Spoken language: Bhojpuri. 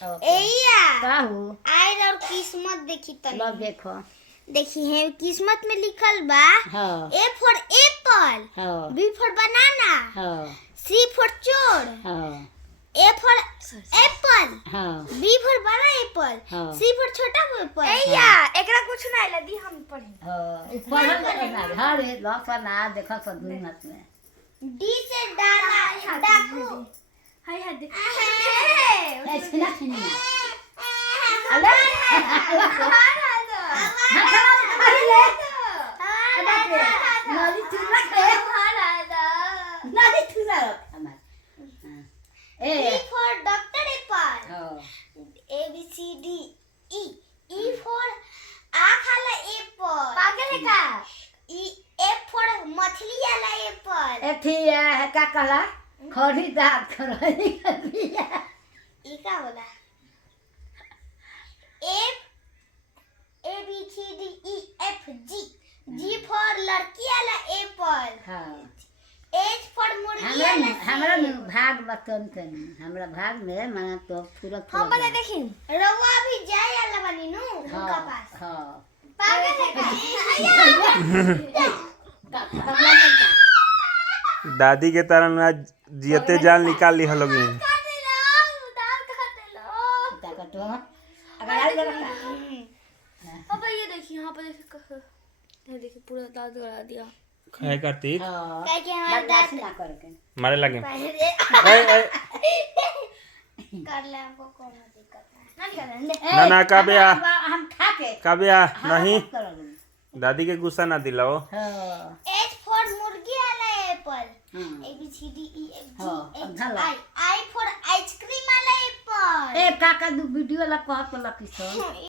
एया का हो आय और किस्मत देखी लो तनी देखो देखी है किस्मत में लिखल बा हाँ ए फॉर एप्पल हाँ बी फॉर बनाना हाँ सी फॉर चोर हाँ ए फॉर एप्पल हाँ बी फॉर बड़ा एप्पल हाँ। सी फॉर छोटा एप्पल एया एकरा कुछ ना आइला दी हम पढ़ी पढ़ल ना घर है लॉस ना देखो सब मत में डी से डाला डाकू हाय हाय देख ऐसे ना सुनिए अरे नदी चुरा के नदी चुरा हमार ए E for डॉक्टर एप्पल हाँ A B C D E E for आँख वाला एप्पल पागल है का E F for मछली वाला एप्पल एथी है का कहला खड़ी दांत खड़ी करिया ई का होला F A B C D E F G G for लड़की वाला एप्पल हाँ H for मुर्गी वाला हमरा भाग बतन तनी हमरा भाग में माना तो पूरा हम बता देखी रउआ भी जाए वाला बनी नु उनका पास हाँ पागल है का दादी के तरह आज जियते जान निकाल ली हलोगी ताकत हो अगर आ जा पापा ये देखिए यहाँ पर देखिए ये देखिए पूरा दांत गड़ा दिया है कार्तिक हाँ क्या कि हमारा बर्दाश्त ना करके मारे लगे पहले ए, कर ले हमको कोनो दिक्कत नहीं ना ना काव्या हम खा के काव्या नहीं करोगे दादी के गुस्सा ना दिलाओ हाँ H for मुर्गी वाला एप्पल हाँ। A B C D E F G हाँ, H समझा I I for आइसक्रीम वाला एप्पल ए काका दू वीडियो ला कहत ला किसो